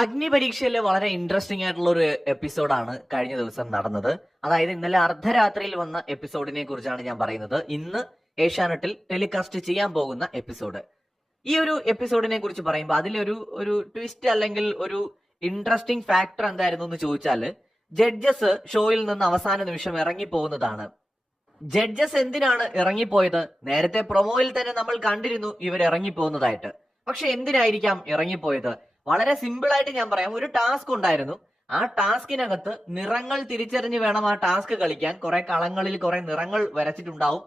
അഗ്നിപരീക്ഷയിലെ വളരെ ഇൻട്രസ്റ്റിംഗ് ആയിട്ടുള്ള ഒരു എപ്പിസോഡാണ് കഴിഞ്ഞ ദിവസം നടന്നത്. അതായത് ഇന്നലെ അർദ്ധരാത്രിയിൽ വന്ന എപ്പിസോഡിനെ കുറിച്ചാണ് ഞാൻ പറയുന്നത്. ഇന്ന് ഏഷ്യാനെറ്റിൽ ടെലികാസ്റ്റ് ചെയ്യാൻ പോകുന്ന എപ്പിസോഡ്. ഈ ഒരു എപ്പിസോഡിനെ കുറിച്ച് പറയുമ്പോൾ അതിലൊരു ഒരു ട്വിസ്റ്റ് അല്ലെങ്കിൽ ഒരു ഇൻട്രസ്റ്റിംഗ് ഫാക്ടർ എന്തായിരുന്നു എന്ന് ചോദിച്ചാൽ, ജഡ്ജസ് ഷോയിൽ നിന്ന് അവസാന നിമിഷം ഇറങ്ങി പോകുന്നതാണ്. ജഡ്ജസ് എന്തിനാണ് ഇറങ്ങിപ്പോയത്? നേരത്തെ പ്രൊമോയിൽ തന്നെ നമ്മൾ കണ്ടിരുന്നു ഇവർ ഇറങ്ങിപ്പോകുന്നതായിട്ട്. പക്ഷെ എന്തിനായിരിക്കാം ഇറങ്ങിപ്പോയത്? വളരെ സിമ്പിൾ ആയിട്ട് ഞാൻ പറയാം. ഒരു ടാസ്ക് ഉണ്ടായിരുന്നു. ആ ടാസ്കിനകത്ത് നിറങ്ങൾ തിരിച്ചറിഞ്ഞ് വേണം ആ ടാസ്ക് കളിക്കാൻ. കുറെ കളങ്ങളിൽ കുറെ നിറങ്ങൾ വരച്ചിട്ടുണ്ടാവും.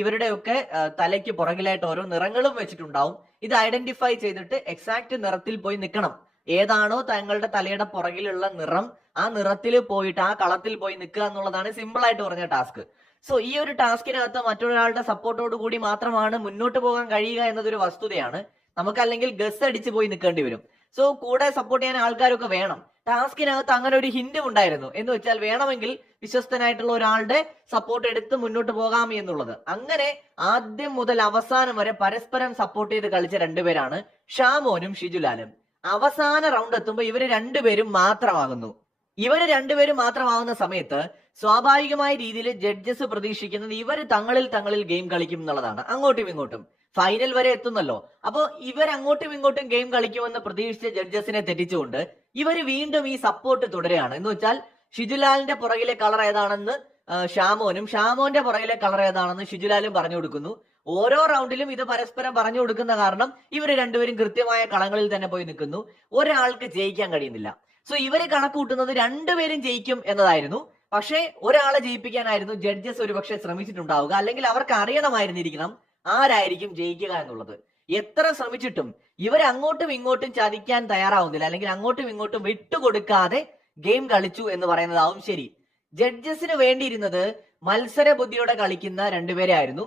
ഇവരുടെയൊക്കെ തലയ്ക്ക് പുറകിലായിട്ട് ഓരോ നിറങ്ങളും വെച്ചിട്ടുണ്ടാവും. ഇത് ഐഡന്റിഫൈ ചെയ്തിട്ട് എക്സാക്ട് നിറത്തിൽ പോയി നിൽക്കണം. ഏതാണോ തങ്ങളുടെ തലയുടെ പുറകിലുള്ള നിറം, ആ നിറത്തിൽ പോയിട്ട് ആ കളത്തിൽ പോയി നിൽക്കുക എന്നുള്ളതാണ് സിമ്പിൾ ആയിട്ട് പറഞ്ഞ ടാസ്ക്. സോ ഈ ഒരു ടാസ്കിനകത്ത് മറ്റൊരാളുടെ സപ്പോർട്ടോട് കൂടി മാത്രമാണ് മുന്നോട്ട് പോകാൻ കഴിയുക എന്നതൊരു വസ്തുതയാണ്. നമുക്കല്ലെങ്കിൽ ഗസ് അടിച്ച് പോയി നിൽക്കേണ്ടി വരും. സോ കൂടെ സപ്പോർട്ട് ചെയ്യാൻ ആൾക്കാരൊക്കെ വേണം. ടാസ്കിനകത്ത് അങ്ങനെ ഒരു ഹിന്റും ഉണ്ടായിരുന്നു. എന്ന് വെച്ചാൽ വേണമെങ്കിൽ വിശ്വസ്തനായിട്ടുള്ള ഒരാളുടെ സപ്പോർട്ട് എടുത്ത് മുന്നോട്ട് പോകാം എന്നുള്ളത്. അങ്ങനെ ആദ്യം മുതൽ അവസാനം വരെ പരസ്പരം സപ്പോർട്ട് ചെയ്ത് കളിച്ച രണ്ടുപേരാണ് ഷാമോനും ഷിജുലാലും. അവസാന റൗണ്ട് എത്തുമ്പോൾ ഇവര് രണ്ടുപേരും മാത്രമാകുന്ന സമയത്ത് സ്വാഭാവികമായ രീതിയിൽ ജഡ്ജസ് പ്രതീക്ഷിക്കുന്നത് ഇവര് തങ്ങളിൽ ഗെയിം കളിക്കും എന്നുള്ളതാണ്. അങ്ങോട്ടും ഇങ്ങോട്ടും ഫൈനൽ വരെ എത്തുന്നല്ലോ. അപ്പോ ഇവർ അങ്ങോട്ടും ഇങ്ങോട്ടും ഗെയിം കളിക്കുമെന്ന് പ്രതീക്ഷിച്ച ജഡ്ജസിനെ തെറ്റിച്ചുകൊണ്ട് ഇവര് വീണ്ടും ഈ സപ്പോർട്ട് തുടരുകയാണ്. എന്ന് വെച്ചാൽ ഷിജുലാലിന്റെ പുറകിലെ കളർ ഏതാണെന്ന് ഷാമോനും, ഷാമോന്റെ പുറകിലെ കളർ ഏതാണെന്ന് ഷിജുലാലും പറഞ്ഞു കൊടുക്കുന്നു. ഓരോ റൗണ്ടിലും ഇത് പരസ്പരം പറഞ്ഞു കൊടുക്കുന്ന കാരണം ഇവര് രണ്ടുപേരും കൃത്യമായ കളങ്ങളിൽ തന്നെ പോയി നിൽക്കുന്നു. ഒരാൾക്ക് ജയിക്കാൻ കഴിയുന്നില്ല. സോ ഇവര് കണക്ക് കൂട്ടുന്നത് രണ്ടുപേരും ജയിക്കും എന്നതായിരുന്നു. പക്ഷേ ഒരാളെ ജയിപ്പിക്കാനായിരുന്നു ജഡ്ജസ് ഒരുപക്ഷെ ശ്രമിച്ചിട്ടുണ്ടാവുക. അല്ലെങ്കിൽ അവർക്ക് അറിയണമായിരുന്നിരിക്കണം ആരായിരിക്കും ജയിക്കുക എന്നുള്ളത്. എത്ര ശ്രമിച്ചിട്ടും ഇവർ അങ്ങോട്ടും ഇങ്ങോട്ടും ചതിക്കാൻ തയ്യാറാവുന്നില്ല, അല്ലെങ്കിൽ അങ്ങോട്ടും ഇങ്ങോട്ടും വിട്ടുകൊടുക്കാതെ ഗെയിം കളിച്ചു എന്ന് പറയുന്നതാവും ശരി. ജഡ്ജസിന് വേണ്ടിയിരുന്നത് മത്സര ബുദ്ധിയോടെ കളിക്കുന്ന രണ്ടുപേരെ ആയിരുന്നു.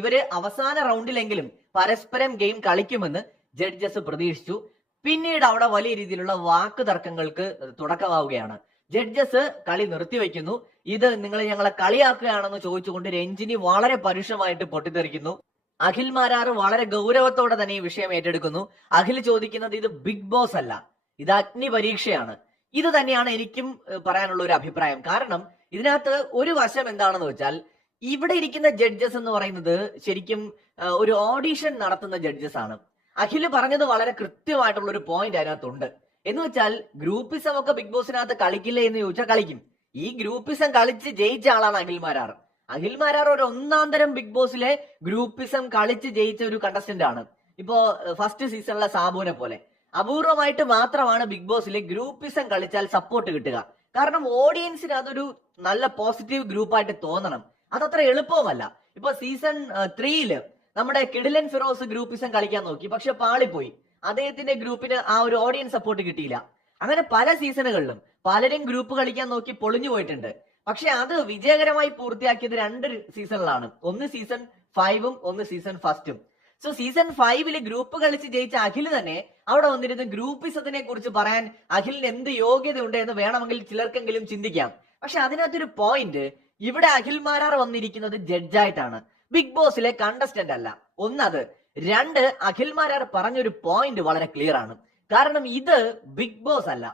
ഇവര് അവസാന റൗണ്ടിലെങ്കിലും പരസ്പരം ഗെയിം കളിക്കുമെന്ന് ജഡ്ജസ് പ്രതീക്ഷിച്ചു. പിന്നീട് അവിടെ വലിയ രീതിയിലുള്ള വാക്ക് തർക്കങ്ങൾക്ക് തുടക്കമാവുകയാണ്. ജഡ്ജസ് കളി നിർത്തിവെക്കുന്നു. ഇത് നിങ്ങൾ ഞങ്ങളെ കളിയാക്കുകയാണെന്ന് ചോദിച്ചുകൊണ്ട് രഞ്ജിനി വളരെ പരുഷമായിട്ട് പൊട്ടിത്തെറിക്കുന്നു. അഖിൽ മാരാർ വളരെ ഗൗരവത്തോടെ തന്നെ ഈ വിഷയം ഏറ്റെടുക്കുന്നു. അഖിൽ ചോദിക്കുന്നത് ഇത് ബിഗ് ബോസ് അല്ല, ഇത് അഗ്നി പരീക്ഷയാണ്. ഇത് തന്നെയാണ് എനിക്കും പറയാനുള്ള ഒരു അഭിപ്രായം. കാരണം ഇതിനകത്ത് ഒരു വശം എന്താണെന്ന് വെച്ചാൽ, ഇവിടെ ഇരിക്കുന്ന ജഡ്ജസ് എന്ന് പറയുന്നത് ശരിക്കും ഒരു ഓഡീഷൻ നടത്തുന്ന ജഡ്ജസ് ആണ്. അഖില് പറഞ്ഞത് വളരെ കൃത്യമായിട്ടുള്ള ഒരു പോയിന്റ് അതിനകത്തുണ്ട്. എന്ന് വെച്ചാൽ ഗ്രൂപ്പിസം ഒക്കെ ബിഗ് ബോസിനകത്ത് കളിക്കില്ലേ എന്ന് ചോദിച്ചാൽ കളിക്കും. ഈ ഗ്രൂപ്പിസം കളിച്ച് ജയിച്ച ആളാണ് അഖിൽ മാരാർ. അഖിൽ മാരാർ ഒരു ഒന്നാം തരം ബിഗ് ബോസിലെ ഗ്രൂപ്പിസം കളിച്ച് ജയിച്ച ഒരു കണ്ടസ്റ്റന്റ് ആണ്. ഇപ്പോ ഫസ്റ്റ് സീസണിലെ സാബുവിനെ പോലെ അപൂർവമായിട്ട് മാത്രമാണ് ബിഗ് ബോസിലെ ഗ്രൂപ്പിസം കളിച്ചാൽ സപ്പോർട്ട് കിട്ടുക. കാരണം ഓഡിയൻസിന് അതൊരു നല്ല പോസിറ്റീവ് ഗ്രൂപ്പായിട്ട് തോന്നണം. അതത്ര എളുപ്പവുമല്ല. ഇപ്പൊ സീസൺ 3 നമ്മുടെ കിടിലൻ ഫിറോസ് ഗ്രൂപ്പിസം കളിക്കാൻ നോക്കി, പക്ഷെ പാളിപ്പോയി. അദ്ദേഹത്തിന്റെ ഗ്രൂപ്പിന് ആ ഒരു ഓഡിയൻസ് സപ്പോർട്ട് കിട്ടിയില്ല. അങ്ങനെ പല സീസണുകളിലും പലരും ഗ്രൂപ്പ് കളിക്കാൻ നോക്കി പൊളിഞ്ഞു പോയിട്ടുണ്ട്. പക്ഷെ അത് വിജയകരമായി പൂർത്തിയാക്കിയത് 2 സീസണിലാണ്. ഒന്ന് സീസൺ 5ഉം ഒന്ന് സീസൺ 1ഉം. സോ സീസൺ 5 ഗ്രൂപ്പ് കളിച്ച് ജയിച്ച അഖില് തന്നെ അവിടെ വന്നിരുന്ന് ഗ്രൂപ്പിസത്തിനെ കുറിച്ച് പറയാൻ അഖിലിന് എന്ത് യോഗ്യതയുണ്ട് എന്ന് വേണമെങ്കിൽ ചിലർക്കെങ്കിലും ചിന്തിക്കാം. പക്ഷെ അതിനകത്തൊരു പോയിന്റ്, ഇവിടെ അഖിൽ മാരാർ വന്നിരിക്കുന്നത് ജഡ്ജായിട്ടാണ്, ബിഗ് ബോസിലെ കണ്ടസ്റ്റന്റ് അല്ല. ഒന്നത്. 2, അഖിൽ മാരാർ പറഞ്ഞൊരു പോയിന്റ് വളരെ ക്ലിയർ ആണ്. കാരണം ഇത് ബിഗ് ബോസ് അല്ല.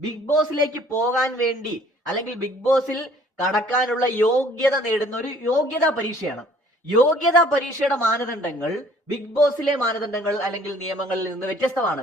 ബിഗ് ബോസിലേക്ക് പോകാൻ വേണ്ടി അല്ലെങ്കിൽ ബിഗ് ബോസിൽ കടക്കാനുള്ള യോഗ്യത നേടുന്ന ഒരു യോഗ്യതാ പരീക്ഷയാണ്. യോഗ്യതാ പരീക്ഷയുടെ മാനദണ്ഡങ്ങൾ ബിഗ് ബോസിലെ മാനദണ്ഡങ്ങൾ അല്ലെങ്കിൽ നിയമങ്ങളിൽ നിന്ന് വ്യത്യസ്തമാണ്.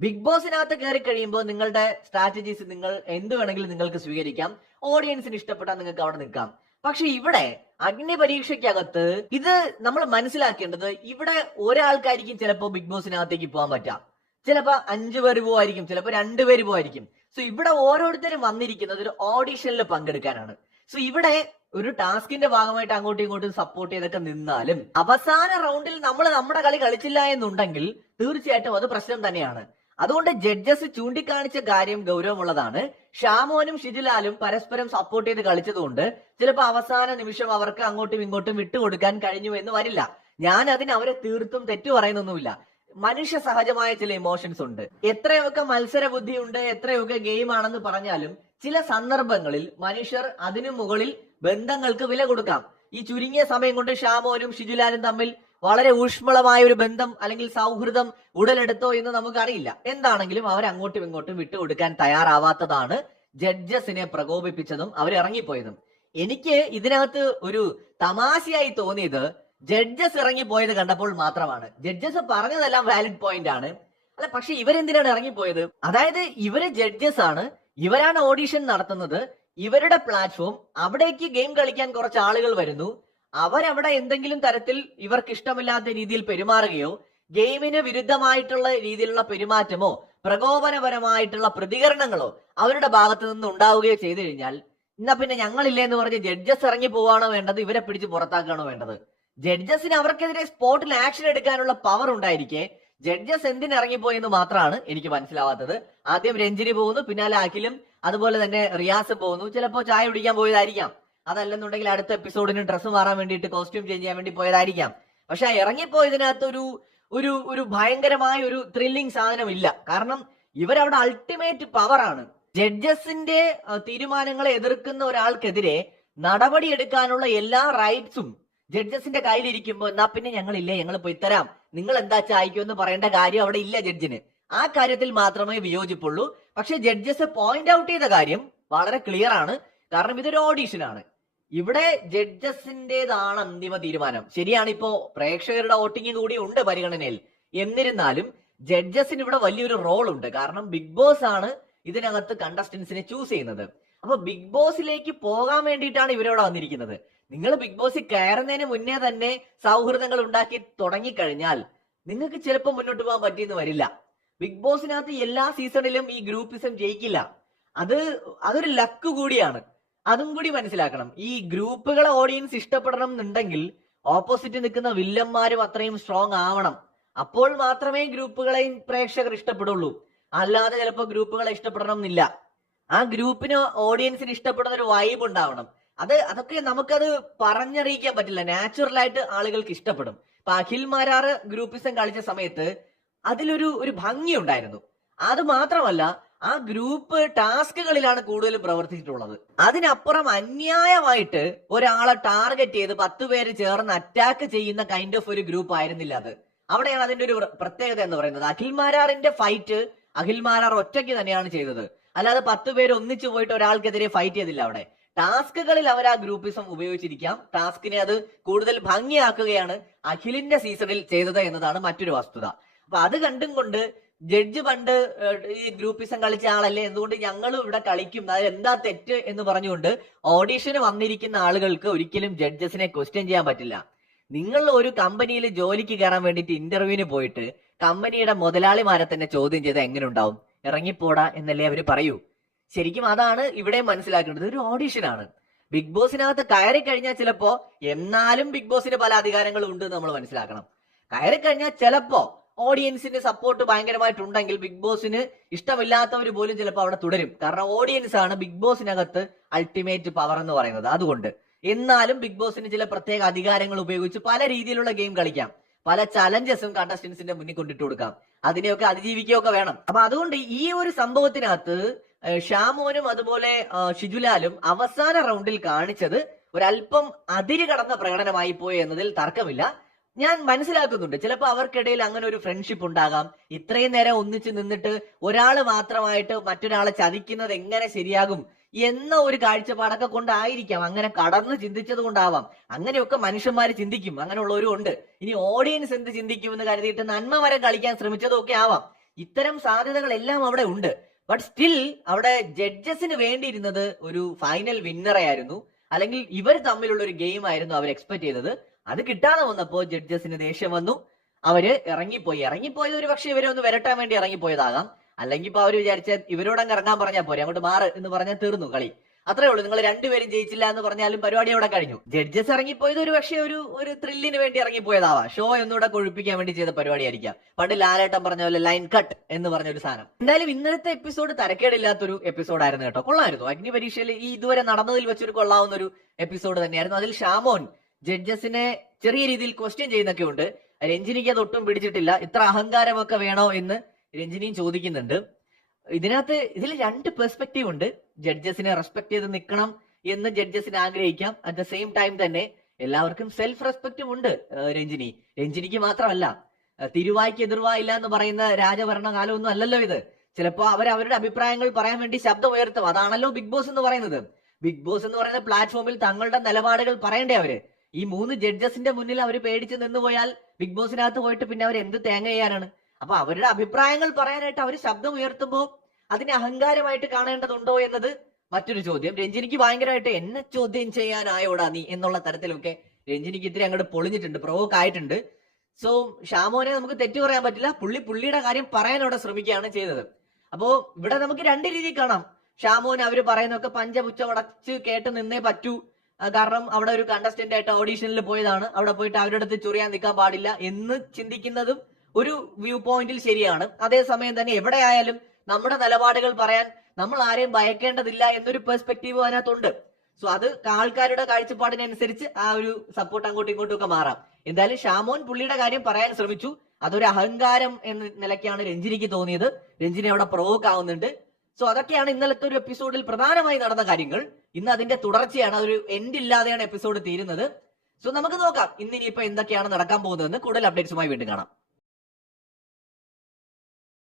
ബിഗ് ബോസിനകത്ത് കയറി കഴിയുമ്പോൾ നിങ്ങളുടെ സ്ട്രാറ്റജീസ് നിങ്ങൾ എന്ത് വേണമെങ്കിലും നിങ്ങൾക്ക് സ്വീകരിക്കാം. ഓഡിയൻസിന് ഇഷ്ടപ്പെട്ടാൽ നിങ്ങൾക്ക് അവിടെ നിൽക്കാം. പക്ഷെ ഇവിടെ അഗ്നി പരീക്ഷയ്ക്കകത്ത് ഇത് നമ്മൾ മനസ്സിലാക്കേണ്ടത്, ഇവിടെ ഒരാൾക്കായിരിക്കും ചിലപ്പോൾ ബിഗ് ബോസിനകത്തേക്ക് പോകാൻ പറ്റാം. ചിലപ്പോ 5 പേര് പോവായിരിക്കും, ചിലപ്പോൾ 2 പേര് പോവായിരിക്കും. സോ ഇവിടെ ഓരോരുത്തരും വന്നിരിക്കുന്നത് ഒരു ഓഡിഷനിൽ പങ്കെടുക്കാനാണ്. സോ ഇവിടെ ഒരു ടാസ്കിന്റെ ഭാഗമായിട്ട് അങ്ങോട്ടും ഇങ്ങോട്ടും സപ്പോർട്ട് ചെയ്തൊക്കെ നിന്നാലും അവസാന റൗണ്ടിൽ നമ്മൾ നമ്മുടെ കളി കളിച്ചില്ല എന്നുണ്ടെങ്കിൽ തീർച്ചയായിട്ടും അത് പ്രശ്നം തന്നെയാണ്. അതുകൊണ്ട് ജഡ്ജസ് ചൂണ്ടിക്കാണിച്ച കാര്യം ഗൗരവമുള്ളതാണ്. ഷാമോനും ഷിജുലാലും പരസ്പരം സപ്പോർട്ട് ചെയ്ത് കളിച്ചതുകൊണ്ട് ചിലപ്പോൾ അവസാന നിമിഷം അവർക്ക് അങ്ങോട്ടും ഇങ്ങോട്ടും വിട്ടുകൊടുക്കാൻ കഴിഞ്ഞു എന്ന് വരില്ല. ഞാൻ അതിന് അവരെ തീർത്തും തെറ്റു പറയുന്നൊന്നുമില്ല. മനുഷ്യ സഹജമായ ചില ഇമോഷൻസ് ഉണ്ട്. എത്രയൊക്കെ മത്സര ബുദ്ധിയുണ്ട്, എത്രയൊക്കെ ഗെയിം ആണെന്ന് പറഞ്ഞാലും ചില സന്ദർഭങ്ങളിൽ മനുഷ്യർ അതിനു മുകളിൽ ബന്ധങ്ങൾക്ക് വില കൊടുക്കാം. ഈ ചുരുങ്ങിയ സമയം കൊണ്ട് ഷാമോനും ഷിജുലാലും തമ്മിൽ വളരെ ഊഷ്മളമായ ഒരു ബന്ധം അല്ലെങ്കിൽ സൗഹൃദം ഉടലെടുത്തോ എന്ന് നമുക്കറിയില്ല. എന്താണെങ്കിലും അവർ അങ്ങോട്ടും ഇങ്ങോട്ടും വിട്ടുകൊടുക്കാൻ തയ്യാറാവാത്തതാണ് ജഡ്ജസിനെ പ്രകോപിപ്പിച്ചതും അവരിറങ്ങിപ്പോയതും. എനിക്ക് ഇതിനകത്ത് ഒരു തമാശയായി തോന്നിയത് ജഡ്ജസ് ഇറങ്ങിപ്പോയത് കണ്ടപ്പോൾ മാത്രമാണ്. ജഡ്ജസ് പറഞ്ഞതെല്ലാം വാലിഡ് പോയിന്റ് ആണ്. അല്ല, പക്ഷെ ഇവരെന്തിനാണ് ഇറങ്ങിപ്പോയത്? അതായത് ഇവര് ജഡ്ജസ് ആണ്, ഇവരാണ് ഓഡിഷൻ നടത്തുന്നത്, ഇവരുടെ പ്ലാറ്റ്ഫോം, അവിടേക്ക് ഗെയിം കളിക്കാൻ കുറച്ച് ആളുകൾ വരുന്നു, അവരവിടെ എന്തെങ്കിലും തരത്തിൽ ഇവർക്ക് ഇഷ്ടമില്ലാത്ത രീതിയിൽ പെരുമാറുകയോ ഗെയിമിന് വിരുദ്ധമായിട്ടുള്ള രീതിയിലുള്ള പെരുമാറ്റമോ പ്രകോപനപരമായിട്ടുള്ള പ്രതികരണങ്ങളോ അവരുടെ ഭാഗത്ത് നിന്ന് ഉണ്ടാവുകയോ ചെയ്തു കഴിഞ്ഞാൽ എന്നാ പിന്നെ ഞങ്ങളില്ലേ എന്ന് പറഞ്ഞ് ജഡ്ജസ് ഇറങ്ങി പോവാണോ വേണ്ടത്, ഇവരെ പിടിച്ച് പുറത്താക്കുകയാണോ വേണ്ടത്? ജഡ്ജസിന് അവർക്കെതിരെ സ്പോട്ടിൽ ആക്ഷൻ എടുക്കാനുള്ള പവർ ഉണ്ടായിരിക്കെ ജഡ്ജസ് എന്തിനിറങ്ങിപ്പോയി എന്ന് മാത്രമാണ് എനിക്ക് മനസ്സിലാവാത്തത്. ആദ്യം രഞ്ജിനി പോകുന്നു, പിന്നാലെ അഖിലും അതുപോലെ തന്നെ റിയാസും പോകുന്നു. ചിലപ്പോൾ ചായ കുടിക്കാൻ പോയതായിരിക്കാം, അതല്ലെന്നുണ്ടെങ്കിൽ അടുത്ത എപ്പിസോഡിന് ഡ്രസ്സ് മാറാൻ വേണ്ടിയിട്ട് കോസ്റ്റ്യൂം ചേഞ്ച് ചെയ്യാൻ വേണ്ടി പോയതായിരിക്കാം. പക്ഷെ ഇറങ്ങിപ്പോയതിനകത്ത് ഒരു ഭയങ്കരമായ ഒരു ത്രില്ലിംഗ് സാധനമില്ല. കാരണം ഇവരവിടെ അൾട്ടിമേറ്റ് പവറാണ്. ജഡ്ജസിന്റെ തീരുമാനങ്ങളെ എതിർക്കുന്ന ഒരാൾക്കെതിരെ നടപടി എടുക്കാനുള്ള എല്ലാ റൈറ്റ്സും ജഡ്ജസിന്റെ കയ്യിലിരിക്കുമ്പോൾ എന്നാ പിന്നെ ഞങ്ങളില്ലേ, ഞങ്ങൾ പോയി തരാം, നിങ്ങൾ എന്താ ചായ്ക്കുമെന്ന് പറയേണ്ട കാര്യം അവിടെ ഇല്ല ജഡ്ജിന്. ആ കാര്യത്തിൽ മാത്രമേ വിയോജിപ്പുള്ളൂ. പക്ഷെ ജഡ്ജസ് പോയിന്റ് ഔട്ട് ചെയ്ത കാര്യം വളരെ ക്ലിയർ ആണ്. കാരണം ഇതൊരു ഓഡീഷനാണ്. ഇവിടെ ജഡ്ജസിന്റേതാണ് അന്തിമ തീരുമാനം. ശരിയാണ്, ഇപ്പോ പ്രേക്ഷകരുടെ വോട്ടിംഗ് കൂടി ഉണ്ട് പരിഗണനയിൽ. എന്നിരുന്നാലും ജഡ്ജസിന് ഇവിടെ വലിയൊരു റോൾ ഉണ്ട്. കാരണം ബിഗ് ബോസ് ആണ് ഇതിനകത്ത് കണ്ടസ്റ്റൻസിനെ ചൂസ് ചെയ്യുന്നത്. അപ്പൊ ബിഗ് ബോസിലേക്ക് പോകാൻ വേണ്ടിയിട്ടാണ് ഇവരോട് വന്നിരിക്കുന്നത്. നിങ്ങൾ ബിഗ് ബോസിൽ കയറുന്നതിന് മുന്നേ തന്നെ സൗഹൃദങ്ങൾ ഉണ്ടാക്കി തുടങ്ങിക്കഴിഞ്ഞാൽ നിങ്ങൾക്ക് ചിലപ്പോൾ മുന്നോട്ട് പോകാൻ പറ്റിയെന്ന് വരില്ല. ബിഗ് ബോസിനകത്ത് എല്ലാ സീസണിലും ഈ ഗ്രൂപ്പിസം ജയിക്കില്ല. അതൊരു ലക്ക് കൂടിയാണ്. അതും കൂടി മനസ്സിലാക്കണം. ഈ ഗ്രൂപ്പുകളെ ഓഡിയൻസ് ഇഷ്ടപ്പെടണം എന്നുണ്ടെങ്കിൽ ഓപ്പോസിറ്റ് നിൽക്കുന്ന വില്ലന്മാരും അത്രയും സ്ട്രോങ് ആവണം. അപ്പോൾ മാത്രമേ ഗ്രൂപ്പുകളെയും പ്രേക്ഷകർ ഇഷ്ടപ്പെടുള്ളൂ. അല്ലാതെ ചിലപ്പോൾ ഗ്രൂപ്പുകളെ ഇഷ്ടപ്പെടണം എന്നില്ല. ആ ഗ്രൂപ്പിന് ഓഡിയൻസിന് ഇഷ്ടപ്പെടുന്ന ഒരു വൈബ് ഉണ്ടാവണം. അതൊക്കെ നമുക്കത് പറഞ്ഞറിയിക്കാൻ പറ്റില്ല. നാച്ചുറൽ ആയിട്ട് ആളുകൾക്ക് ഇഷ്ടപ്പെടും. ഇപ്പൊ അഖിൽ മാരാറ് ഗ്രൂപ്പിസം കളിച്ച സമയത്ത് അതിലൊരു ഭംഗി ഉണ്ടായിരുന്നു. അത് മാത്രമല്ല, ആ ഗ്രൂപ്പ് ടാസ്കുകളിലാണ് കൂടുതലും പ്രവർത്തിച്ചിട്ടുള്ളത്. അതിനപ്പുറം അന്യായമായിട്ട് ഒരാളെ ടാർഗറ്റ് ചെയ്ത് 10 പേര് ചേർന്ന് അറ്റാക്ക് ചെയ്യുന്ന കൈൻഡ് ഓഫ് ഒരു ഗ്രൂപ്പ് ആയിരുന്നില്ല അത്. അവിടെയാണ് അതിന്റെ ഒരു പ്രത്യേകത എന്ന് പറയുന്നത്. അഖിൽ മാരാറിന്റെ ഫൈറ്റ് അഖിൽ മാരാർ ഒറ്റയ്ക്ക് തന്നെയാണ് ചെയ്തത്. അല്ലാതെ 10 പേര് ഒന്നിച്ചു പോയിട്ട് ഒരാൾക്കെതിരെ ഫൈറ്റ് ചെയ്തില്ല. അവിടെ ടാസ്കുകളിൽ അവർ ആ ഗ്രൂപ്പിസം ഉപയോഗിച്ചിരിക്കാം. ടാസ്കിനെ അത് കൂടുതൽ ഭംഗിയാക്കുകയാണ് അഖിലിന്റെ സീസണിൽ ചെയ്തത് എന്നതാണ് മറ്റൊരു വസ്തുത. അപ്പൊ അത് കണ്ടും കൊണ്ട് ജഡ്ജ് പണ്ട് ഈ ഗ്രൂപ്പിസം കളിച്ച ആളല്ലേ, എന്തുകൊണ്ട് ഞങ്ങളും ഇവിടെ കളിക്കും, അതായത് എന്താ തെറ്റ് എന്ന് പറഞ്ഞുകൊണ്ട് ഓഡീഷന് വന്നിരിക്കുന്ന ആളുകൾക്ക് ഒരിക്കലും ജഡ്ജസിനെ ക്വസ്റ്റ്യൻ ചെയ്യാൻ പറ്റില്ല. നിങ്ങൾ ഒരു കമ്പനിയിൽ ജോലിക്ക് കയറാൻ വേണ്ടിയിട്ട് ഇന്റർവ്യൂവിന് പോയിട്ട് കമ്പനിയുടെ മുതലാളിമാരെ തന്നെ ചോദ്യം ചെയ്താൽ എങ്ങനെ ഉണ്ടാവും? ഇറങ്ങിപ്പോടാ എന്നല്ലേ അവര് പറയൂ. ശരിക്കും അതാണ് ഇവിടെ മനസ്സിലാക്കേണ്ടത്. ഒരു ഓഡീഷനാണ്. ബിഗ് ബോസിനകത്ത് കയറി കഴിഞ്ഞാൽ ചിലപ്പോ, എന്നാലും ബിഗ് ബോസിന് പല അധികാരങ്ങളും ഉണ്ട് നമ്മൾ മനസ്സിലാക്കണം. കയറി കഴിഞ്ഞാൽ ചിലപ്പോ ഓഡിയൻസിന്റെ സപ്പോർട്ട് ഭയങ്കരമായിട്ടുണ്ടെങ്കിൽ ബിഗ് ബോസിന് ഇഷ്ടമില്ലാത്തവർ പോലും ചിലപ്പോൾ അവിടെ തുടരും. കാരണം ഓഡിയൻസ് ആണ് ബിഗ് ബോസിനകത്ത് അൾട്ടിമേറ്റ് പവർ എന്ന് പറയുന്നത്. അതുകൊണ്ട് എന്നാലും ബിഗ് ബോസിന് ചില പ്രത്യേക അധികാരങ്ങൾ ഉപയോഗിച്ച് പല രീതിയിലുള്ള ഗെയിം കളിക്കാം. പല ചലഞ്ചസും കണ്ടസ്റ്റൻസിന്റെ മുന്നിൽ കൊണ്ടിട്ട് കൊടുക്കാം. അതിനെയൊക്കെ അതിജീവിക്കുകയൊക്കെ വേണം. അപ്പൊ അതുകൊണ്ട് ഈ ഒരു സംഭവത്തിനകത്ത് ഷാമോനും അതുപോലെ ഷിജുലാലും അവസാന റൗണ്ടിൽ കാണിച്ചത് ഒരല്പം അതിര് കടന്ന പ്രകടനമായി പോയി എന്നതിൽ തർക്കമില്ല. ഞാൻ മനസ്സിലാക്കുന്നുണ്ട്, ചിലപ്പോൾ അവർക്കിടയിൽ അങ്ങനെ ഒരു ഫ്രണ്ട്ഷിപ്പ് ഉണ്ടാകാം. ഇത്രയും നേരം ഒന്നിച്ച് നിന്നിട്ട് ഒരാൾ മാത്രമായിട്ട് മറ്റൊരാളെ ചതിക്കുന്നത് എങ്ങനെ ശരിയാകും എന്ന ഒരു കാഴ്ചപ്പാടൊക്കെ കൊണ്ടായിരിക്കാം, അങ്ങനെ കടന്ന് ചിന്തിച്ചത് കൊണ്ടാവാം. അങ്ങനെയൊക്കെ മനുഷ്യന്മാർ ചിന്തിക്കും, അങ്ങനെയുള്ളവരും ഉണ്ട്. ഇനി ഓഡിയൻസ് എന്ത് ചിന്തിക്കുമെന്ന് കരുതിയിട്ട് നന്മ വരെ കളിക്കാൻ ശ്രമിച്ചതും ഒക്കെ ആവാം. ഇത്തരം സാധ്യതകളെല്ലാം അവിടെ ഉണ്ട്. ബട്ട് സ്റ്റിൽ അവിടെ ജഡ്ജസിന് വേണ്ടിയിരുന്നത് ഒരു ഫൈനൽ വിന്നറെ ആയിരുന്നു, അല്ലെങ്കിൽ ഇവർ തമ്മിലുള്ള ഒരു ഗെയിം ആയിരുന്നു അവർ എക്സ്പെക്ട് ചെയ്തത്. അത് കിട്ടാതെ വന്നപ്പോൾ ജഡ്ജസിന് ദേഷ്യം വന്നു. അവര് ഇറങ്ങിപ്പോയത് ഒരു പക്ഷെ ഇവരെ ഒന്ന് വരട്ടാൻ വേണ്ടി ഇറങ്ങിപ്പോയതാകാം. അല്ലെങ്കിൽ ഇപ്പൊ അവര് വിചാരിച്ച ഇവരോടങ്ങ് ഇറങ്ങാൻ പറഞ്ഞാൽ പോരെ, അങ്ങോട്ട് മാറ് എന്ന് പറഞ്ഞാൽ തീർന്നു കളി. അത്രേ ഉള്ളൂ. നിങ്ങൾ രണ്ടുപേരും ജയിച്ചില്ല എന്ന് പറഞ്ഞാലും പരിപാടി അവിടെ കഴിഞ്ഞു. ജഡ്ജസ് ഇറങ്ങിപ്പോയത് ഒരു പക്ഷേ ഒരു ത്രില്ലിന് വേണ്ടി ഇറങ്ങിപ്പോയതാവാം. ഷോ ഒന്നുകൂടെ കൊഴുപ്പിക്കാൻ വേണ്ടി ചെയ്ത പരിപാടിയായിരിക്കാം. പണ്ട് ലാലേട്ടൻ പറഞ്ഞ പോലെ ലൈൻ കട്ട് എന്ന് പറഞ്ഞ ഒരു സാധനം. എന്തായാലും ഇന്നലത്തെ എപ്പിസോഡ് തരക്കേടില്ലാത്തൊരു എപ്പിസോഡായിരുന്നു കേട്ടോ. കൊള്ളായിരുന്നു. അഗ്നി പരീക്ഷയിൽ ഈ ഇതുവരെ നടന്നതിൽ വെച്ചൊരു കൊള്ളാവുന്ന ഒരു എപ്പിസോഡ് തന്നെയായിരുന്നു. അതിൽ ഷാമോൻ ജഡ്ജസിനെ ചെറിയ രീതിയിൽ ക്വസ്റ്റ്യൻ ചെയ്യുന്നൊക്കെ ഉണ്ട്. രഞ്ജിനിക്ക് അത് ഒട്ടും പിടിച്ചിട്ടില്ല. ഇത്ര അഹങ്കാരമൊക്കെ വേണോ എന്ന് രഞ്ജിനിയും ചോദിക്കുന്നുണ്ട്. ഇതിൽ 2 പെർസ്പെക്റ്റീവ് ഉണ്ട്. ജഡ്ജസിനെ റെസ്പെക്ട് ചെയ്ത് നിൽക്കണം എന്ന് ജഡ്ജസിന് ആഗ്രഹിക്കാം. അറ്റ് ദ സെയിം ടൈം തന്നെ എല്ലാവർക്കും സെൽഫ് റെസ്പെക്റ്റും ഉണ്ട്. രഞ്ജിനിക്ക് മാത്രമല്ല, തിരുവായ്ക്ക് എതിർവായില്ല എന്ന് പറയുന്ന രാജഭരണകാലമൊന്നും അല്ലല്ലോ ഇത്. ചിലപ്പോ അവരുടെ അഭിപ്രായങ്ങൾ പറയാൻ വേണ്ടി ശബ്ദം ഉയർത്തും. അതാണല്ലോ ബിഗ് ബോസ് എന്ന് പറയുന്നത്. ബിഗ് ബോസ് എന്ന് പറയുന്ന പ്ലാറ്റ്ഫോമിൽ തങ്ങളുടെ നിലപാടുകൾ പറയണ്ടേ അവര്? ഈ 3 ജഡ്ജസിന്റെ മുന്നിൽ അവർ പേടിച്ച് നിന്നുപോയാൽ ബിഗ് ബോസിനകത്ത് പോയിട്ട് പിന്നെ അവർ എന്ത് തേങ്ങ ചെയ്യാനാണ്? അപ്പൊ അവരുടെ അഭിപ്രായങ്ങൾ പറയാനായിട്ട് അവർ ശബ്ദം ഉയർത്തുമ്പോൾ അതിനെ അഹങ്കാരമായിട്ട് കാണേണ്ടതുണ്ടോ എന്നത് മറ്റൊരു ചോദ്യം. രഞ്ജിനിക്ക് ഭയങ്കരമായിട്ട് എന്നെ ചോദ്യം ചെയ്യാനായോടാ നീ എന്നുള്ള തരത്തിലൊക്കെ രഞ്ജിനിക്ക് ഇത്തിരി അങ്ങോട്ട് പൊളിഞ്ഞിട്ടുണ്ട്, പ്രൊവോക്ക് ആയിട്ടുണ്ട്. സോ ഷാമോനെ നമുക്ക് തെറ്റു പറയാൻ പറ്റില്ല. പുള്ളിയുടെ കാര്യം പറയാൻ അവിടെ ശ്രമിക്കുകയാണ് ചെയ്തത്. അപ്പോ ഇവിടെ നമുക്ക് 2 രീതിയിൽ കാണാം. ഷാമോൻ അവര് പറയുന്നൊക്കെ പഞ്ചപുച്ഛം അടച്ച് കേട്ട് നിന്നേ പറ്റൂ. കാരണം അവിടെ ഒരു കണ്ടസ്റ്റന്റ് ആയിട്ട് ഓഡീഷനിൽ പോയതാണ്, അവിടെ പോയിട്ട് അവരുടെ അടുത്ത് ചൊറിയാൻ നിൽക്കാൻ പാടില്ല എന്ന് ചിന്തിക്കുന്നതും ഒരു വ്യൂ പോയിന്റിൽ ശരിയാണ്. അതേസമയം തന്നെ എവിടെയായാലും നമ്മുടെ നിലപാടുകൾ പറയാൻ നമ്മൾ ആരെയും ഭയക്കേണ്ടതില്ല എന്നൊരു പെർസ്പെക്റ്റീവ് അതിനകത്തുണ്ട്. സോ അത് ആൾക്കാരുടെ കാഴ്ചപ്പാടിനനുസരിച്ച് ആ ഒരു സപ്പോർട്ട് അങ്ങോട്ടും ഇങ്ങോട്ടും ഒക്കെ മാറാം. എന്തായാലും ഷാമോൻ പുള്ളിയുടെ കാര്യം പറയാൻ ശ്രമിച്ചു. അതൊരു അഹങ്കാരം എന്ന നിലയ്ക്കാണ് രഞ്ജിനിക്ക് തോന്നിയത്. രഞ്ജിനി അവിടെ പ്രൊവോക്ക് ആവുന്നുണ്ട്. സോ അതൊക്കെയാണ് ഇന്നലത്തെ ഒരു എപ്പിസോഡിൽ പ്രധാനമായി നടന്ന കാര്യങ്ങൾ. ഇന്ന് അതിന്റെ തുടർച്ചയാണ്, അതൊരു എൻഡ് ഇല്ലാതെയാണ് എപ്പിസോഡ് തീരുന്നത്. സോ നമുക്ക് നോക്കാം ഇന്നിനിയിപ്പോ എന്തൊക്കെയാണ് നടക്കാൻ പോകുന്നതെന്ന്. കൂടുതൽ അപ്ഡേറ്റ്സുമായി വീണ്ടും കാണാം.